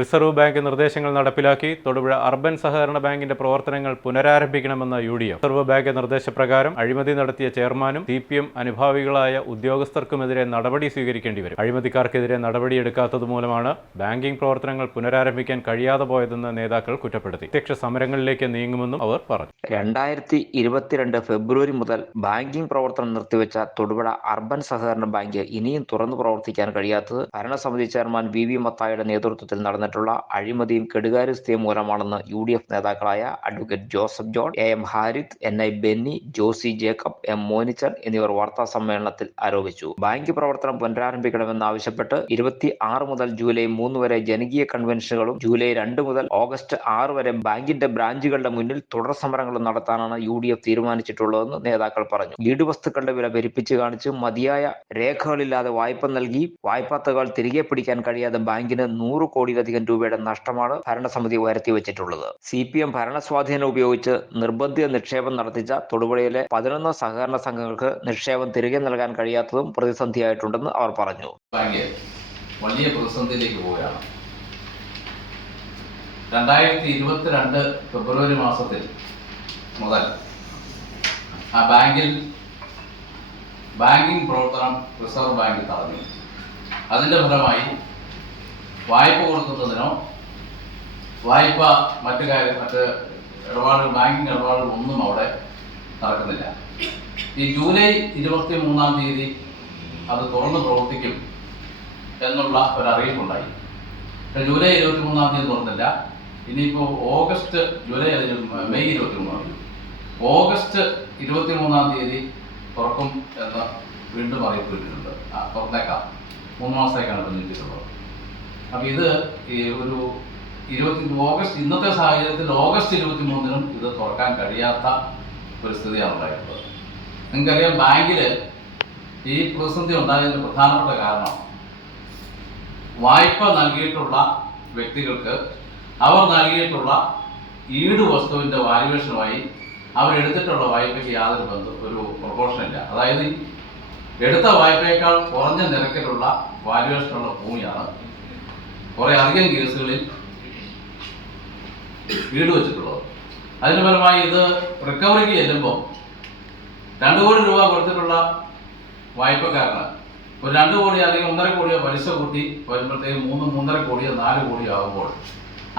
Reserve bank നിർദ്ദേശങ്ങൾ നടപ്പിലാക്കി. Thodupuzha urban സഹകരണ ബാങ്കിന്റെ പ്രവർത്തനങ്ങൾ പുനരാരംഭിക്കണമെന്ന U D F. Reserve bank നിർദ്ദേശപ്രകാരം അഴിമതി നടത്തിയ ചെയർമാനും സി പി എം അനുഭാവികളായ ഉദ്യോഗസ്ഥർക്കുമെതിരെ നടപടി സ്വീകരിക്കേണ്ടി വരും. അഴിമതിക്കാർക്കെതിരെ നടപടിയെടുക്കാത്തത് മൂലമാണ് ബാങ്കിംഗ് പ്രവർത്തനങ്ങൾ പുനരാരംഭിക്കാൻ കഴിയാതെ പോയതെന്ന് നേതാക്കൾ കുറ്റപ്പെടുത്തി. പ്രത്യക്ഷ സമരങ്ങളിലേക്ക് നീങ്ങുമെന്നും അവർ പറഞ്ഞു. രണ്ടായിരത്തി ഇരുപത്തിരണ്ട് ഫെബ്രുവരി മുതൽ ബാങ്കിംഗ് പ്രവർത്തനം നിർത്തിവെച്ച തൊടുപുഴ അർബൻ സഹകരണ ബാങ്ക് ഇനിയും തുറന്നു പ്രവർത്തിക്കാൻ കഴിയാത്തത് ഭരണസമിതി ചെയർമാൻ വി വി മത്തായുടെ നേതൃത്വത്തിൽ നടന്നിട്ടുള്ള അഴിമതിയും കെടുകാര്യസ്ഥയും മൂലമാണെന്ന് യു ഡി എഫ് നേതാക്കളായ advocate Joseph John A M Harith N I Benny Josy Jacob M Monichan എന്നിവർ വാർത്താ സമ്മേളനത്തിൽ ആരോപിച്ചു. ബാങ്ക് പ്രവർത്തനം പുനരാരംഭിക്കണമെന്നാവശ്യപ്പെട്ട് ഇരുപത്തി ആറ് മുതൽ ജൂലൈ മൂന്ന് വരെ ജനകീയ കൺവെൻഷനുകളും ജൂലൈ രണ്ട് മുതൽ ഓഗസ്റ്റ് ആറ് വരെ ബാങ്കിന്റെ ബ്രാഞ്ചുകളുടെ മുന്നിൽ തുടർ സമരങ്ങളും നടത്താനാണ് യു ഡി എഫ് തീരുമാനിച്ചിട്ടുള്ളതെന്ന് നേതാക്കൾ പറഞ്ഞു. ഈട് വസ്തുക്കളുടെ വില പെരുപ്പിച്ച് കാണിച്ച് മതിയായ രേഖകളില്ലാതെ വായ്പ നൽകി വായ്പാ തുകകൾ തിരികെ പിടിക്കാൻ കഴിയാതെ ബാങ്കിന് നൂറ് കോടിയിലധികം രൂപയുടെ നഷ്ടമാണ് ഭരണസമിതി വരുത്തി വെച്ചിട്ടുള്ളത്. സി പി എം ഭരണസ്വാധീനം ഉപയോഗിച്ച് നിർബന്ധിത നിക്ഷേപം നടത്തിച്ച തൊടുപുഴയിലെ പതിനൊന്ന് സഹകരണ സംഘങ്ങൾക്ക് നിക്ഷേപം തിരികെ നൽകാൻ കഴിയാത്തതും പ്രതിസന്ധിയായിട്ടുണ്ടെന്ന് അവർ പറഞ്ഞു. വലിയ പ്രതിസന്ധിയിലേക്ക് പോവുകയാണ്. രണ്ടായിരത്തി ഇരുപത്തിരണ്ട് ഫെബ്രുവരി മാസത്തിൽ മുതൽ ആ ബാങ്കിൽ ബാങ്കിംഗ് പ്രവർത്തനം റിസർവ് ബാങ്ക് തടഞ്ഞു. അതിന്റെ ഫലമായി വായ്പ കൊടുക്കുന്നതിനോ വായ്പ മറ്റു കാര്യം മറ്റ് ഇടപാടുകൾ ബാങ്കിങ് ഇടപാടുകൾ ഒന്നും അവിടെ നടക്കുന്നില്ല. ഈ ജൂലൈ ഇരുപത്തി മൂന്നാം തീയതി അത് തുറന്ന് പ്രവർത്തിക്കും എന്നുള്ള ഒരു അറിയിപ്പുണ്ടായി പക്ഷേ ജൂലൈ ഇരുപത്തി മൂന്നാം തീയതി തുറന്നില്ല. ഇനിയിപ്പോൾ ഓഗസ്റ്റ് ജൂലൈ മെയ് ഇരുപത്തി മൂന്നാം തീയതി. ഓഗസ്റ്റ് ഇരുപത്തി മൂന്നാം തീയതി തുറക്കും എന്ന് വീണ്ടും അറിയിപ്പ് കിട്ടിയിട്ടുണ്ട്. തുറന്നേക്കാം. മൂന്ന് മാസത്തേക്കാണ് നീട്ടിയിട്ടുള്ളത്. അപ്പം ഇത് ഒരു ഇരുപത്തി ഓഗസ്റ്റ് ഇന്നത്തെ സാഹചര്യത്തിൽ ഓഗസ്റ്റ് ഇരുപത്തി മൂന്നിനും ഇത് തുറക്കാൻ കഴിയാത്ത ഒരു സ്ഥിതിയാണ് ഉണ്ടായിട്ടുള്ളത്. നിങ്ങൾക്കറിയാം ബാങ്കിൽ ഈ പ്രതിസന്ധി ഉണ്ടായതിന് പ്രധാനപ്പെട്ട കാരണം വായ്പ നൽകിയിട്ടുള്ള വ്യക്തികൾക്ക് അവർ നൽകിയിട്ടുള്ള ഈട് വസ്തുവിന്റെ വാല്യുവേഷനുമായി അവരെടുത്തിട്ടുള്ള വായ്പയ്ക്ക് യാതൊരു ബന്ധം ഒരു പ്രൊപ്പോർഷൻ ഇല്ല. അതായത് എടുത്ത വായ്പയേക്കാൾ കുറഞ്ഞ നിരക്കിലുള്ള വാല്യുവേഷനുള്ള ഭൂമിയാണ് കുറേ അധികം കേസുകളിൽ വീട് വെച്ചിട്ടുള്ളത് അതിന്റെ ഫലമായി ഇത് റിക്കവറിക്ക് ചെല്ലുമ്പോൾ രണ്ടു കോടി രൂപ കൊടുത്തിട്ടുള്ള വായ്പക്കാരന് ഒരു രണ്ട് കോടി അല്ലെങ്കിൽ ഒന്നര കോടിയോ പലിശ കൂട്ടി വരുമ്പോഴത്തേക്ക് മൂന്ന് മൂന്നര കോടിയോ നാല് കോടിയോ ആകുമ്പോൾ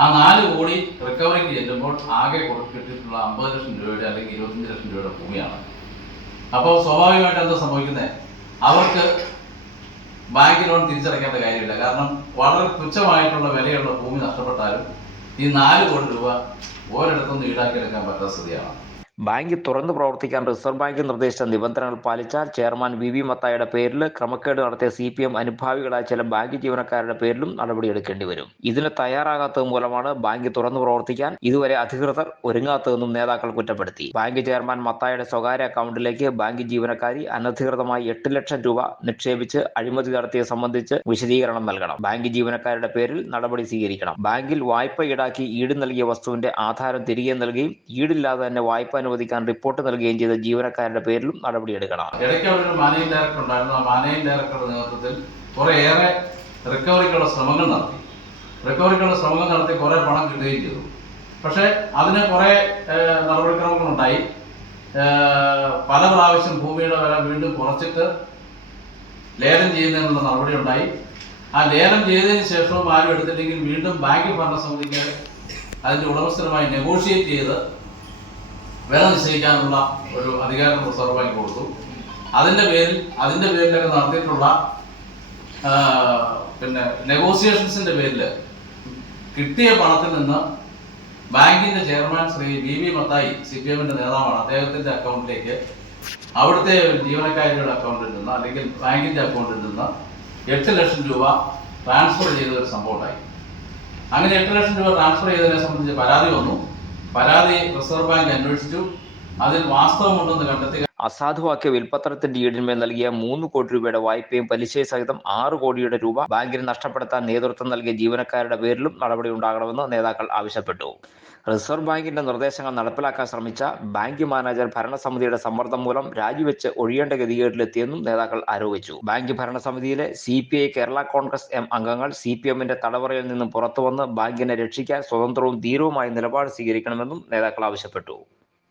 ആ നാല് കോടി റിക്കവറിക്ക് ചെല്ലുമ്പോൾ ആകെ കിട്ടിയിട്ടുള്ള അമ്പത് ലക്ഷം രൂപയുടെ അല്ലെങ്കിൽ ഇരുപത്തഞ്ച് ലക്ഷം രൂപയുടെ ഭൂമിയാണ്. അപ്പോൾ സ്വാഭാവികമായിട്ട് എന്താ സംഭവിക്കുന്നത് അവർക്ക് ബാങ്ക് ലോൺ തിരിച്ചടയ്ക്കേണ്ട കാര്യമില്ല. കാരണം വളരെ തുച്ഛമായിട്ടുള്ള വിലയുള്ള ഭൂമി നഷ്ടപ്പെട്ടാലും ഈ നാല് കോടി രൂപ ഓരിടത്തുനിന്ന് ഈടാക്കിയെടുക്കാൻ പറ്റാത്ത സ്ഥിതിയാണ്. ബാങ്ക് തുറന്നു പ്രവർത്തിക്കാൻ റിസർവ് ബാങ്ക് നിർദ്ദേശിച്ച നിബന്ധനകൾ പാലിച്ചാൽ ചെയർമാൻ വി വി മത്തായുടെ പേരിൽ ക്രമക്കേട് നടത്തിയ സി പി എം അനുഭാവികളായ ചില ബാങ്ക് ജീവനക്കാരുടെ പേരിലും നടപടിയെടുക്കേണ്ടി വരും. ഇതിന് തയ്യാറാകാത്തത് മൂലമാണ് ബാങ്ക് തുറന്നു പ്രവർത്തിക്കാൻ ഇതുവരെ അധികൃതർ ഒരുങ്ങാത്തതെന്നും നേതാക്കൾ കുറ്റപ്പെടുത്തി. ബാങ്ക് ചെയർമാൻ മത്തായുടെ സ്വകാര്യ അക്കൗണ്ടിലേക്ക് ബാങ്ക് ജീവനക്കാരി അനധികൃതമായി എട്ട് ലക്ഷം രൂപ നിക്ഷേപിച്ച് അഴിമതി നടത്തിയത് സംബന്ധിച്ച് വിശദീകരണം നൽകണം. ബാങ്ക് ജീവനക്കാരുടെ പേരിൽ നടപടി സ്വീകരിക്കണം. ബാങ്കിൽ വായ്പ ഈടാക്കി ഈട് നൽകിയ വസ്തുവിന്റെ ആധാരം തിരികെ നൽകുകയും ഈടില്ലാതെ തന്നെ വായ്പ അനുവദിക്കാൻ റിപ്പോർട്ട് നൽകുകയും ചെയ്ത ജീവനക്കാരുടെ പേരിലും നടപടിയെടുക്കണം ഇടയ്ക്ക് അവിടെ ഒരു മാനേജിംഗ് ഡയറക്ടർ ഉണ്ടായിരുന്നു. ആ മാനേജിംഗ് ഡയറക്ടറുടെ നേതൃത്വത്തിൽ കുറേയേറെ റിക്കവറിക്കുള്ള ശ്രമങ്ങൾ നടത്തി. റിക്കവറിക്കുള്ള ശ്രമങ്ങൾ നടത്തി കുറേ പണം കിട്ടുകയും ചെയ്തു. പക്ഷേ അതിന് കുറേ നടപടിക്രമങ്ങളുണ്ടായി. പല പ്രാവശ്യം ഭൂമിയുടെ വില വീണ്ടും കുറച്ചിട്ട് ലേലം ചെയ്യുന്നതിനുള്ള നടപടി ഉണ്ടായി ആ ലേലം ചെയ്തതിന് ശേഷവും ആരും എടുത്തില്ലെങ്കിൽ വീണ്ടും ബാങ്ക് ഭരണസമിതിക്ക് അതിന്റെ ഉടമസ്ഥരുമായി നെഗോഷിയേറ്റ് ചെയ്ത് വില നിശ്ചയിക്കാനുള്ള ഒരു അധികാരം റിസർവ് ബാങ്ക് കൊടുത്തു. അതിന്റെ പേരിൽ അതിന്റെ പേരിലൊക്കെ നടത്തിയിട്ടുള്ള പിന്നെ നെഗോസിയേഷൻസിന്റെ പേരിൽ കിട്ടിയ പണത്തിൽ നിന്ന് ബാങ്കിന്റെ chairman Shri B V Mathai C P എമ്മിന്റെ നേതാവാണ് അദ്ദേഹത്തിന്റെ അക്കൗണ്ടിലേക്ക് അവിടുത്തെ ജീവനക്കാരിയുടെ അക്കൗണ്ടിൽ നിന്ന് അല്ലെങ്കിൽ ബാങ്കിന്റെ അക്കൗണ്ടിൽ നിന്ന് എട്ട് ലക്ഷം രൂപ ട്രാൻസ്ഫർ ചെയ്ത ഒരു സംഭവം ഉണ്ടായി. അങ്ങനെ എട്ട് ലക്ഷം രൂപ ട്രാൻസ്ഫർ ചെയ്തതിനെ സംബന്ധിച്ച് പരാതി വന്നു. പരാതി റിസർവ് ബാങ്ക് അന്വേഷിച്ചു. അതിൽ വാസ്തവമുണ്ടെന്ന് കണ്ടെത്തി അസാധുവാക്കിയ വിൽപ്പത്രത്തിന്റെ ഈടിന്മേൽ നൽകിയ മൂന്ന് കോടി രൂപയുടെ വായ്പയും പലിശയും സഹിതം ആറ് കോടിയുടെ രൂപ ബാങ്കിന് നഷ്ടപ്പെടുത്താൻ നേതൃത്വം നൽകിയ ജീവനക്കാരുടെ പേരിലും നടപടി ഉണ്ടാകണമെന്ന് നേതാക്കൾ ആവശ്യപ്പെട്ടു. റിസർവ് ബാങ്കിന്റെ നിർദ്ദേശങ്ങൾ നടപ്പിലാക്കാൻ ശ്രമിച്ച ബാങ്ക് മാനേജർ ഭരണസമിതിയുടെ സമ്മർദ്ദം മൂലം രാജിവെച്ച് ഒഴിയേണ്ട ഗതികേടിലെത്തിയെന്നും നേതാക്കൾ ആരോപിച്ചു. Bank ഭരണസമിതിയിലെ C P I Kerala Congress M അംഗങ്ങൾ സി പി എമ്മിന്റെ തടവറയിൽ നിന്നും പുറത്തുവന്ന് ബാങ്കിനെ രക്ഷിക്കാൻ സ്വതന്ത്രവും ധീരവുമായ നിലപാട് സ്വീകരിക്കണമെന്നും നേതാക്കൾ ആവശ്യപ്പെട്ടു.